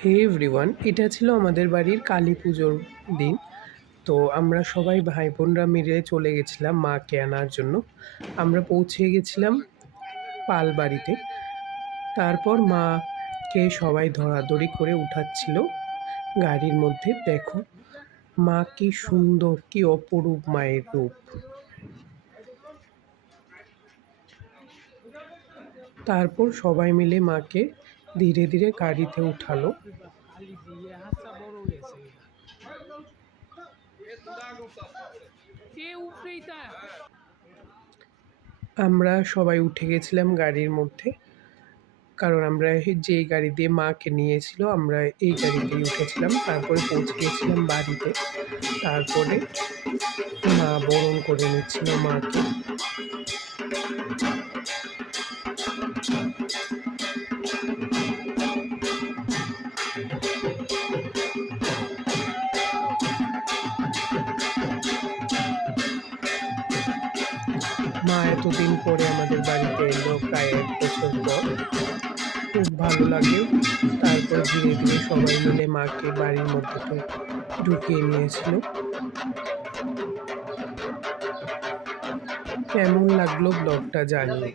হে everyone, এটা ছিল আমাদের বাড়ির কালী পুজোর দিন। তো আমরা সবাই ভাই বোনরা মিলে চলে গেছিলাম মাকে আনার জন্য। আমরা পৌঁছে গেছিলাম পালবাড়িতে। তারপর মাকে সবাই ধরাধরি করে উঠাচ্ছিল গাড়ির মধ্যে। দেখো মা কি সুন্দর, কি অপরূপ মায়ের রূপ। তারপর সবাই মিলে মাকে ধীরে ধীরে গাড়িতে উঠালো। আমরা সবাই উঠে গেছিলাম গাড়ির মধ্যে, কারণ আমরা যেই গাড়ি দিয়ে মাকে নিয়েছিল আমরা এই গাড়িতেই উঠেছিলাম। তারপরে পৌঁছে গেছিলাম বাড়িতে। তারপরে মা বরণ করে নিচ্ছিল মাকে। মা এতদিন পরে আমাদের বাড়িতে এলো, প্রায় 1 বছর পর। খুব ভালো লাগে। তারপর ধীরে ধীরে সবাই মিলে মাকে বাড়ির মধ্যে ঢুকিয়ে নিয়েছিল। কেমন লাগলো ব্লগটা জানিও।